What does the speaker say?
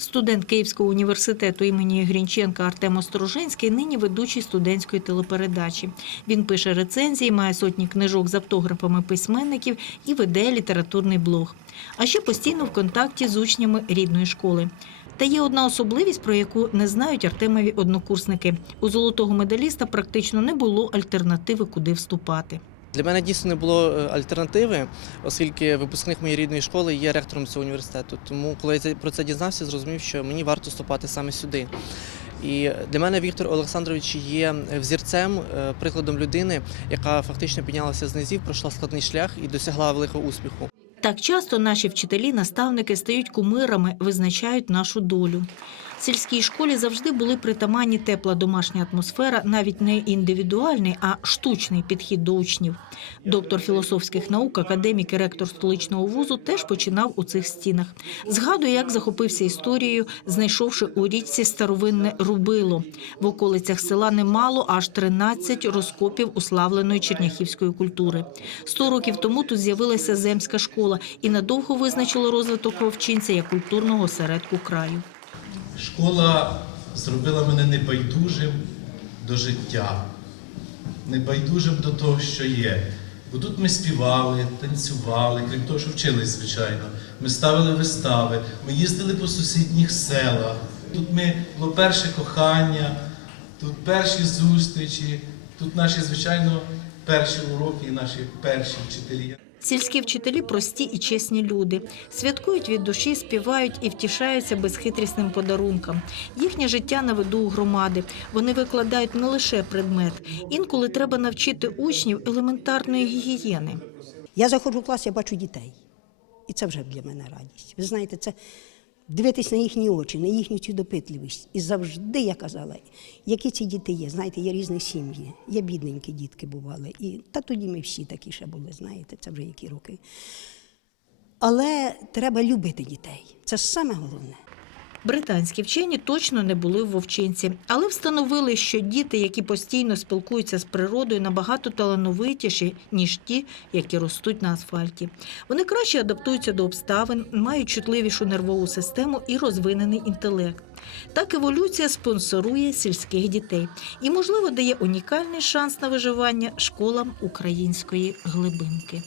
Студент Київського університету імені Грінченка Артем Острожинський нині ведучий студентської телепередачі. Він пише рецензії, має сотні книжок з автографами письменників і веде літературний блог. А ще постійно в контакті з учнями рідної школи. Та є одна особливість, про яку не знають Артемові однокурсники. У золотого медаліста практично не було альтернативи, куди вступати. Для мене дійсно не було е, альтернативи, оскільки випускник моєї рідної школи є ректором цього університету. Тому, коли я про це дізнався, зрозумів, що мені варто вступати саме сюди. І для мене Віктор Олександрович є взірцем, е, прикладом людини, яка фактично піднялася з низів, пройшла складний шлях і досягла великого успіху. Так часто наші вчителі, наставники стають кумирами, визначають нашу долю. Сільській школі завжди були притаманні тепла домашня атмосфера, навіть не індивідуальний, а штучний підхід до учнів. Доктор філософських наук, академік і ректор столичного вузу теж починав у цих стінах. Згадує, як захопився історією, знайшовши у річці старовинне рубило. В околицях села немало, аж 13 розкопів уславленої черняхівської культури. Сто років тому тут з'явилася земська школа і надовго визначило розвиток вовчинця як культурного осередку краю. Школа зробила мене небайдужим до життя, небайдужим до того, що є. Бо тут ми співали, танцювали, крім того, що вчились, звичайно. Ми ставили вистави, ми їздили по сусідніх селах. Тут ми було перше кохання, тут перші зустрічі, тут наші, звичайно, перші уроки і наші перші вчителі. Сільські вчителі прості і чесні люди. Святкують від душі, співають і втішаються безхитрісним подарунком. Їхнє життя на виду у громади. Вони викладають не лише предмет. Інколи треба навчити учнів елементарної гігієни. Я заходжу в клас, я бачу дітей. І це вже для мене радість. Ви знаєте, це дивитись на їхні очі, на їхню цю допитливість. І завжди я казала, які ці діти є. Знаєте, є різні сім'ї, є бідненькі дітки бували. І та тоді ми всі такі ще були, знаєте, це вже які роки. Але треба любити дітей. Це саме головне. Британські вчені точно не були в вовчинці, але встановили, що діти, які постійно спілкуються з природою, набагато талановитіші, ніж ті, які ростуть на асфальті. Вони краще адаптуються до обставин, мають чутливішу нервову систему і розвинений інтелект. Так еволюція спонсорує сільських дітей і, можливо, дає унікальний шанс на виживання школам української глибинки.